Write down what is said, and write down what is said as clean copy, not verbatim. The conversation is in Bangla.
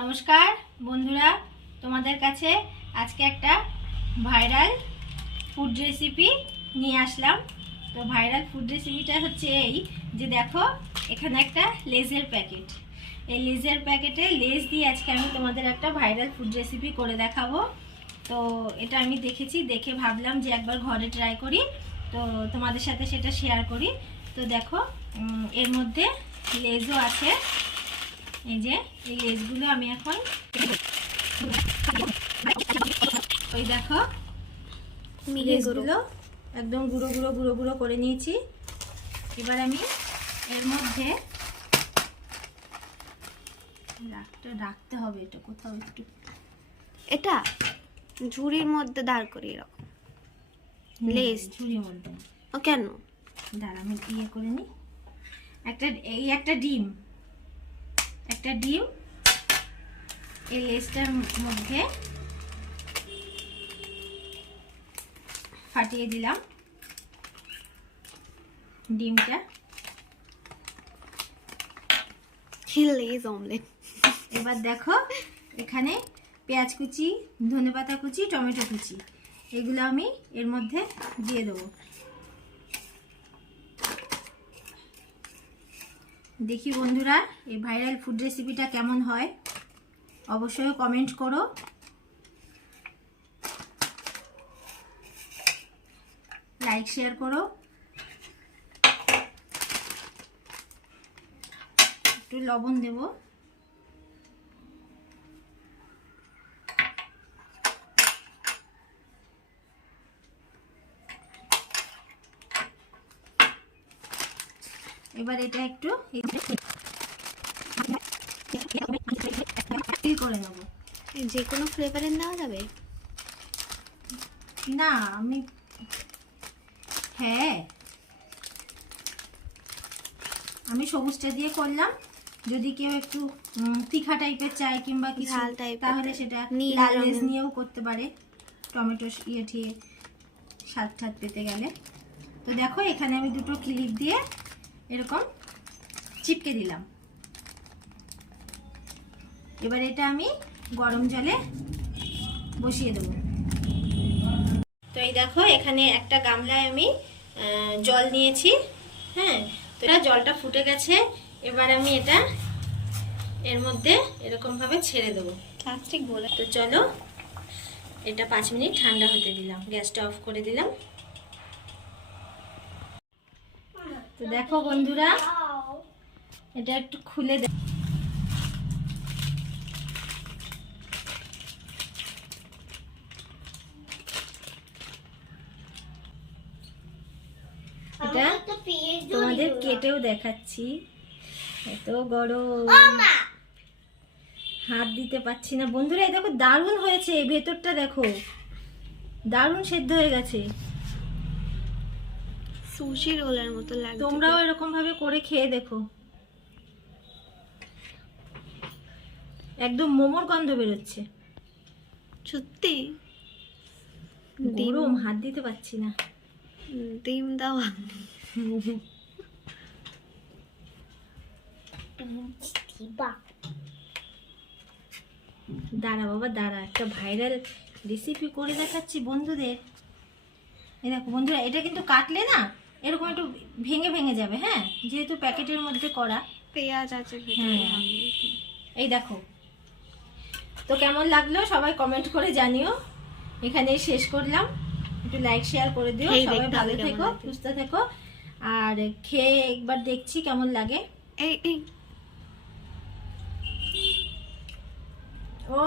নমস্কার বন্ধুরা, তোমাদের কাছে আজকে একটা ভাইরাল ফুড রেসিপি নিয়ে আসলাম। তো ভাইরাল ফুড রেসিপিটা হচ্ছে এই যে, দেখো এখানে একটা লেজের প্যাকেট। এই লেজের প্যাকেটে লেজ দিয়ে আজকে আমি তোমাদের একটা ভাইরাল ফুড রেসিপি করে দেখাবো। তো এটা আমি দেখেছি, দেখে ভাবলাম যে একবার ঘরে ট্রাই করি, তো তোমাদের সাথে সেটা শেয়ার করি। তো দেখো এর মধ্যে লেজও আছে। এই যে এই লেজগুলো আমি এখন ওই দেখো লেজগুলো একদম গুঁড়ো গুঁড়ো গুঁড়ো গুঁড়ো করে নিয়েছি। এবার আমি এর মধ্যে রাখতে হবে, এটা কোথাও একটু, এটা ঝুড়ির মধ্যে দাঁড় করে এরকম লেজ ঝুড়ির মধ্যে। ও কেন? দাঁড়া আমি ইয়ে করে নিই। একটা ডিম এই লেজটার মধ্যে ফাটিয়ে দিলাম ডিমটা। লেজ অমলেট। এবার দেখো এখানে পেঁয়াজ কুচি, ধনেপাতা কুচি, টমেটো কুচি, এগুলো আমি এর মধ্যে দিয়ে দেবো। দেখি বন্ধুরা এই ভাইরাল ফুড রেসিপিটা কেমন হয়, অবশ্যই কমেন্ট করো। লাইক শেয়ার করো। একটু লবণ দেব। এবার এটা একটু করে নেব। যে কোনো ফ্লেভারের নেওয়া যাবে না আমি আমি সবুজটা দিয়ে করলাম। যদি কেউ একটু তিখা টাইপের চায় কিংবা কিছু ঝাল টাইপের, তাহলে সেটা লাল লেজ নিয়েও করতে পারে, টমেটো ঠিয়ে স্বাদ পেতে গেলে। তো দেখো এখানে আমি দুটো ক্লিপ দিয়ে এরকম চিপকে দিলাম। এবার এটা আমি গরম জলে বসিয়ে দেবো। তো এই দেখো এখানে একটা গামলায় আমি জল নিয়েছি। হ্যাঁ, তো এটা জলটা ফুটে গেছে। এবার আমি এটা এর মধ্যে এরকম ভাবে ছেড়ে দেবো। ঠিক বলে। তো চলো এটা 5 মিনিট ঠান্ডা হতে দিলাম, গ্যাসটা অফ করে দিলাম। তো দেখো বন্ধুরা এটা একটু খুলে দেখ। এটা তোমাদের কেটেও দেখাচ্ছি, এত গরম হাত দিতে পারছি না বন্ধুরা। এই দেখো দারুণ হয়েছে, ভেতরটা দেখো দারুণ সেদ্ধ হয়ে গেছে, সুশি রোলের মতো লাগে। তোমরাও এরকম ভাবে করে খেয়ে দেখো, একদম মোমোর গন্ধ বেরোচ্ছে। সত্যি গরম, হাত দিতে পারছি না। ডিম দাও। দাঁড়া বাবা দাঁড়া, একটা ভাইরাল রেসিপি করে দেখাচ্ছি বন্ধুদের। এই দেখো বন্ধুরা, এটা কিন্তু কাটলে না এরকম একটু ভেঙে ভেঙে যাবে। হ্যাঁ, যেহেতু প্যাকেটের মধ্যে করা, পেঁয়াজ আছে। এই দেখো। তো কেমন লাগলো সবাই কমেন্ট করে জানিও। এখানেই শেষ করলাম। একটু লাইক শেয়ার করে দিও। সবাই ভালো থেকো, সুস্থ থেকো, আর খেয়ে একবার দেখছি কেমন লাগে। এই ও